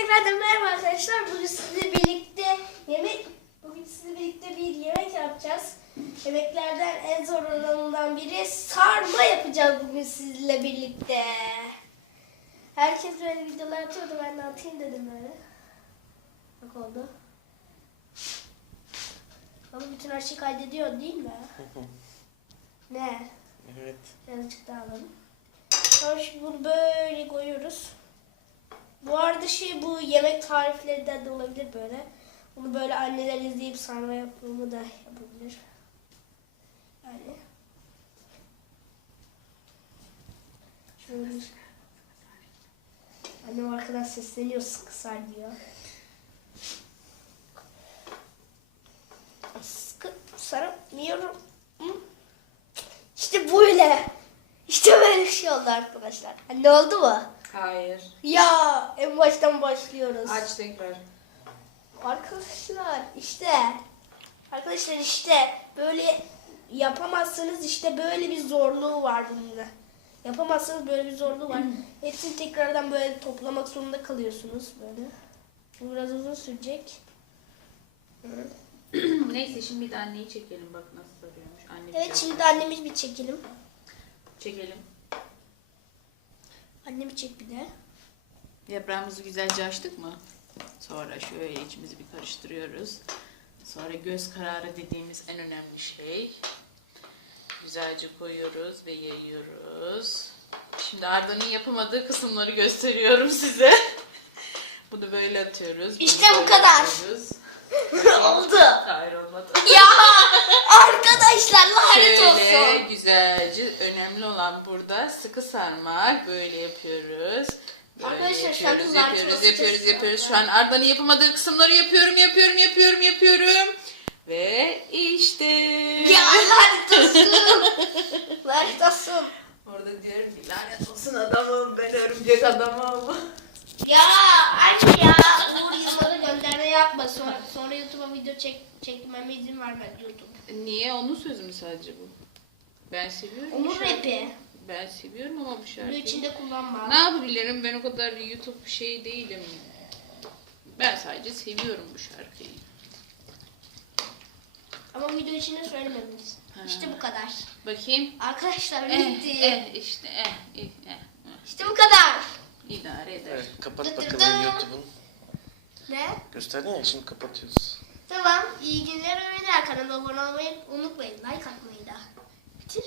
tekrardan merhaba arkadaşlar. Bugün sizinle birlikte bir yemek yapacağız. Yemeklerden en zor olanından biri sarma yapacağız bugün sizinle birlikte. Herkes böyle videolar atıyordu, ben de atayım dedim böyle. Bak oldu. Ama bütün her şeyi kaydediyor değil mi? Ne? Evet. Birazcık daha alalım. Sonra şimdi bunu böyle koyuyoruz. Bu arada bu yemek tariflerinden de olabilir böyle. Bunu böyle anneler izleyip sarma yapımı da yapabilir. Yani. Şöyle. Annem arkadan sesleniyor, sıkı sar diyor. Sıkı saramıyorum. İşte böyle. İşte böyle bir şey oldu arkadaşlar. Ne oldu mu? Hayır. Ya en baştan başlıyoruz. Aç tekrar. Arkadaşlar işte böyle yapamazsınız, işte böyle bir zorluğu var bunda. Yapamazsınız, böyle bir zorluğu var. Hepsini tekrardan böyle toplamak zorunda kalıyorsunuz böyle. Bu biraz uzun sürecek. Neyse şimdi bir de anneyi çekelim bak nasıl sarıyormuş. Anne Evet, şimdi de annemi bir çekelim. çekelim. Annemi çek bir de. Yaprağımızı güzelce açtık mı? Sonra şöyle içimizi bir karıştırıyoruz. Sonra göz kararı dediğimiz en önemli şey. Güzelce koyuyoruz ve yayıyoruz. Şimdi Arda'nın yapamadığı kısımları gösteriyorum size. Bunu böyle atıyoruz. İşte bunu bu böyle kadar. atıyoruz. Oldu. Hayır olmadı. Ya arkadaşlar lanet olsun. Şöyle güzelce, önemli olan burada sıkı sarmak. Böyle yapıyoruz. Böyle Arkadaşlar, şu an yapıyoruz, kızlar yapıyoruz, çok yapıyoruz, sıkı yapıyoruz. Şu sarmak. an Arda'nın yapamadığı kısımları yapıyorum. Ve işte. Ya lanet olsun. Lanet olsun. Orada diyorum ki lanet olsun adamım, ben örümcek adamım. Ya anne ya. Uğur Yılmaz'a gönderme yapma. Sonra YouTube'a video çekmeme izin vermez YouTube. Niye? Onun sözü mü sadece bu? Ben seviyorum bu Onun şarkıyı. rapi. Ben seviyorum ama bu Bunu şarkıyı. içinde kullanma. Ne yapabilirim? Ben o kadar YouTube şey değilim. Ben sadece seviyorum bu şarkıyı. Ama video içinde söylemediniz. Ha. İşte bu kadar. Bakayım. Arkadaşlar bitti. İşte. İşte bu kadar. İdare eder. Evet, kapat Dı dı bakalım dı. YouTube'un. Ne? Gösterdin ya, şimdi kapatıyoruz. Tamam. İyi günler öğrenler. Kanalıma abone olmayı unutmayın. Like atmayı da. Bitir.